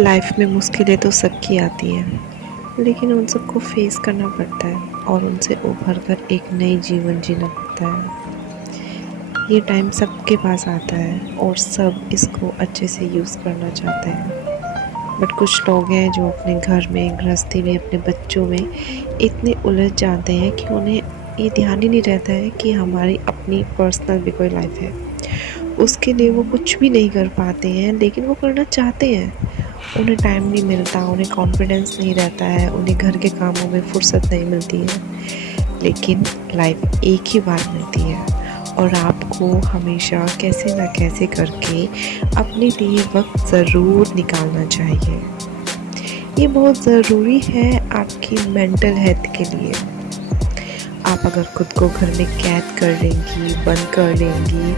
Life में मुश्किलें तो सबकी आती हैं, लेकिन उन सबको फेस करना पड़ता है और उनसे उभर कर एक नई जीवन जीना पड़ता है। ये टाइम सबके पास आता है और सब इसको अच्छे से यूज़ करना चाहते हैं। बट कुछ लोग हैं जो अपने घर में, गृहस्थी में, अपने बच्चों में इतने उलझ जाते हैं कि उन्हें ये ध्यान ही नहीं रहता है कि हमारी अपनी पर्सनल भी कोई लाइफ है। उसके लिए वो कुछ भी नहीं कर पाते हैं, लेकिन वो करना चाहते हैं। उन्हें टाइम नहीं मिलता, उन्हें कॉन्फिडेंस नहीं रहता है, उन्हें घर के कामों में फुर्सत नहीं मिलती है। लेकिन लाइफ एक ही बार मिलती है और आपको हमेशा कैसे ना कैसे करके अपने लिए वक्त ज़रूर निकालना चाहिए। ये बहुत ज़रूरी है आपकी मेंटल हेल्थ के लिए। आप अगर खुद को घर में कैद कर लेंगी, बंद कर लेंगी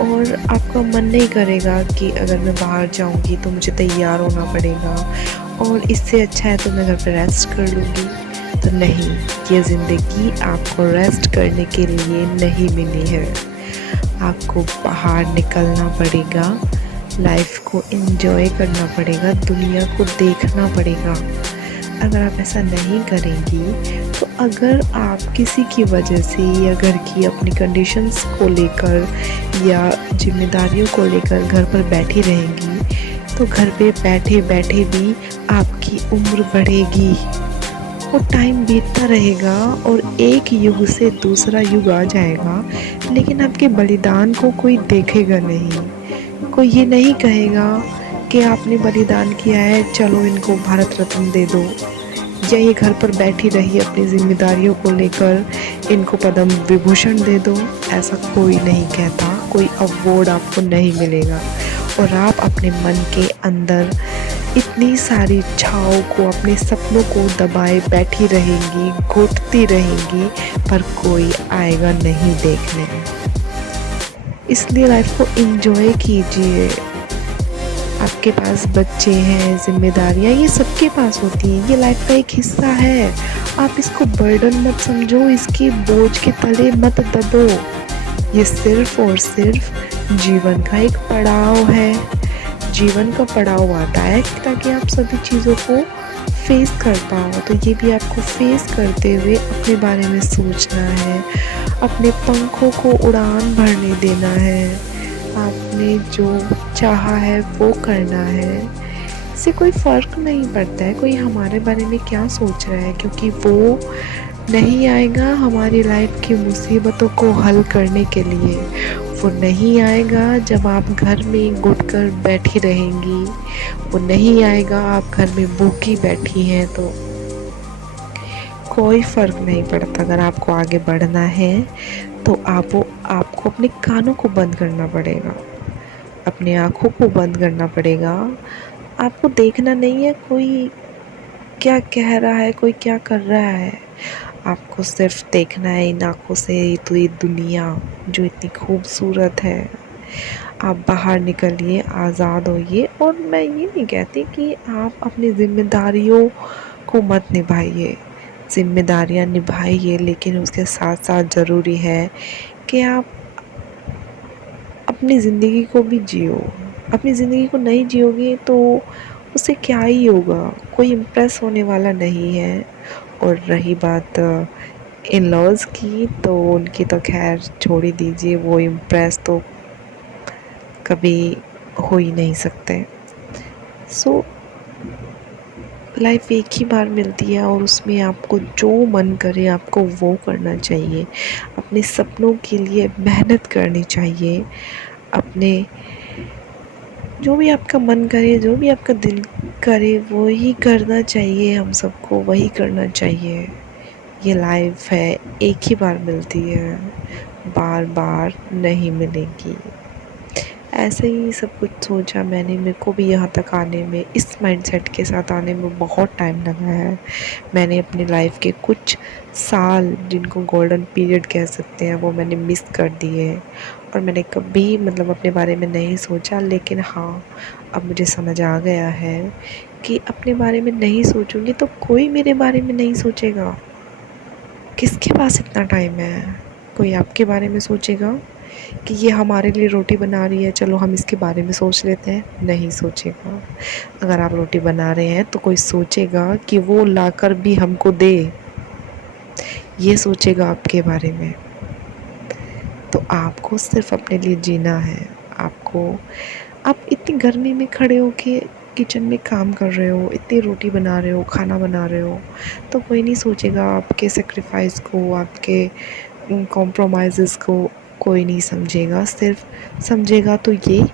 और आपका मन नहीं करेगा कि अगर मैं बाहर जाऊंगी तो मुझे तैयार होना पड़ेगा और इससे अच्छा है तो मैं घर पे रेस्ट कर लूँगी, तो नहीं, ये ज़िंदगी आपको रेस्ट करने के लिए नहीं मिली है। आपको बाहर निकलना पड़ेगा, लाइफ को एंजॉय करना पड़ेगा, दुनिया को देखना पड़ेगा। अगर आप ऐसा नहीं करेंगी तो अगर आप किसी की वजह से या घर की अपनी कंडीशंस को लेकर या जिम्मेदारियों को लेकर घर पर बैठी रहेंगी तो घर पे बैठे बैठे भी आपकी उम्र बढ़ेगी और टाइम बीतता रहेगा और एक युग से दूसरा युग आ जाएगा, लेकिन आपके बलिदान को कोई देखेगा नहीं। कोई ये नहीं कहेगा कि आपने बलिदान किया है, चलो इनको भारत रत्न दे दो, या ये घर पर बैठी रही अपनी जिम्मेदारियों को लेकर इनको पद्म विभूषण दे दो। ऐसा कोई नहीं कहता, कोई अवार्ड आपको नहीं मिलेगा और आप अपने मन के अंदर इतनी सारी इच्छाओं को, अपने सपनों को दबाए बैठी रहेंगी, घुटती रहेंगी, पर कोई आएगा नहीं देखने। इसलिए लाइफ को एंजॉय कीजिए। आपके पास बच्चे हैं, जिम्मेदारियाँ ये सबके पास होती हैं, ये लाइफ का एक हिस्सा है। आप इसको बर्डन मत समझो, इसके बोझ के तले मत दबो। ये सिर्फ और सिर्फ जीवन का एक पड़ाव है। जीवन का पड़ाव आता है ताकि आप सभी चीज़ों को फेस कर पाओ, तो ये भी आपको फेस करते हुए अपने बारे में सोचना है, अपने पंखों को उड़ान भरने देना है, आपने जो चाहा है वो करना है। इससे कोई फ़र्क नहीं पड़ता है कोई हमारे बारे में क्या सोच रहा है, क्योंकि वो नहीं आएगा हमारी लाइफ की मुसीबतों को हल करने के लिए। वो नहीं आएगा जब आप घर में घुटकर बैठी रहेंगी, वो नहीं आएगा आप घर में भूखी बैठी हैं, तो कोई फ़र्क नहीं पड़ता। अगर आपको आगे बढ़ना है तो आपको अपने कानों को बंद करना पड़ेगा, अपनी आँखों को बंद करना पड़ेगा। आपको देखना नहीं है कोई क्या कह रहा है, कोई क्या कर रहा है। आपको सिर्फ देखना है इन आँखों से तो ये दुनिया जो इतनी खूबसूरत है। आप बाहर निकलिए, आज़ाद होइए। और मैं ये नहीं कहती कि आप अपनी ज़िम्मेदारियों को मत निभाइए, ज़िम्मेदारियाँ निभाइए, लेकिन उसके साथ साथ ज़रूरी है कि आप अपनी ज़िंदगी को भी जियो। अपनी ज़िंदगी को नहीं जियोगे तो उससे क्या ही होगा, कोई इम्प्रेस होने वाला नहीं है। और रही बात इन लॉज़ की, तो उनकी तो खैर छोड़ ही दीजिए, वो इम्प्रेस तो कभी हो ही नहीं सकते। सो लाइफ एक ही बार मिलती है और उसमें आपको जो मन करे आपको वो करना चाहिए। अपने सपनों के लिए मेहनत करनी चाहिए। अपने जो भी आपका मन करे, जो भी आपका दिल करे, वो ही करना चाहिए। हम सबको वही करना चाहिए। ये लाइफ है, एक ही बार मिलती है, बार बार नहीं मिलेगी। ऐसे ही सब कुछ सोचा मैंने। मेरे को भी यहाँ तक आने में, इस माइंडसेट के साथ आने में बहुत टाइम लगा है। मैंने अपनी लाइफ के कुछ साल, जिनको गोल्डन पीरियड कह सकते हैं, वो मैंने मिस कर दिए और मैंने कभी अपने बारे में नहीं सोचा। लेकिन हाँ, अब मुझे समझ आ गया है कि अपने बारे में नहीं सोचूंगी तो कोई मेरे बारे में नहीं सोचेगा। किसके पास इतना टाइम है? कोई आपके बारे में सोचेगा? कि ये हमारे लिए रोटी बना रही है, चलो हम इसके बारे में सोच लेते हैं। नहीं सोचेगा। अगर आप रोटी बना रहे हैं तो कोई सोचेगा कि वो लाकर भी हमको दे, ये सोचेगा आपके बारे में। तो आपको सिर्फ अपने लिए जीना है। आपको, आप इतनी गर्मी में खड़े हो के किचन में काम कर रहे हो, इतनी रोटी बना रहे हो, खाना बना रहे हो, तो कोई नहीं सोचेगा आपके सेक्रीफाइस को, आपके कॉम्प्रोमाइज़ेस को कोई नहीं समझेगा। सिर्फ समझेगा तो ये,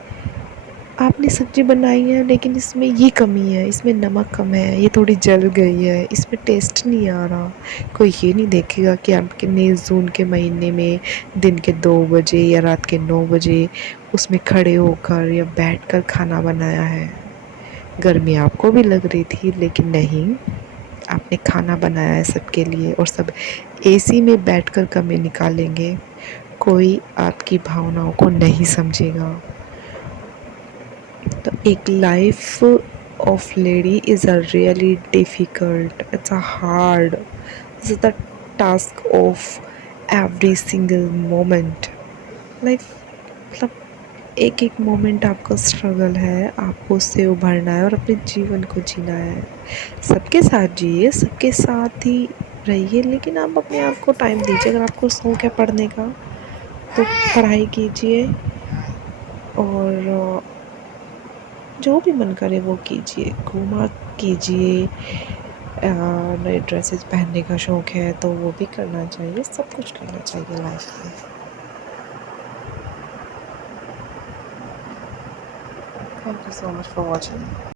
आपने सब्ज़ी बनाई है लेकिन इसमें ये कमी है, इसमें नमक कम है, ये थोड़ी जल गई है, इसमें टेस्ट नहीं आ रहा। कोई ये नहीं देखेगा कि आपने जून के महीने में दिन के 2 बजे या रात के 9 बजे उसमें खड़े होकर या बैठकर खाना बनाया है। गर्मी आपको भी लग रही थी लेकिन नहीं, आपने खाना बनाया है सबके लिए, और सब एसी में बैठकर कमी निकालेंगे। कोई आपकी भावनाओं को नहीं समझेगा। तो एक life of lady is a really difficult, it's a hard, this is the task of every single moment. Life मतलब एक एक मोमेंट आपका स्ट्रगल है, आपको उससे उभरना है और अपने जीवन को जीना है। सबके साथ जिए, सबके साथ ही रहिए, लेकिन आप अपने आप को टाइम दीजिए। अगर आपको शौक है पढ़ने का तो पढ़ाई कीजिए, और जो भी मन करे वो कीजिए, घूमा कीजिए। नए ड्रेसेस पहनने का शौक़ है तो वो भी करना चाहिए, सब कुछ करना चाहिए लाइफ में। Thank you so much for watching.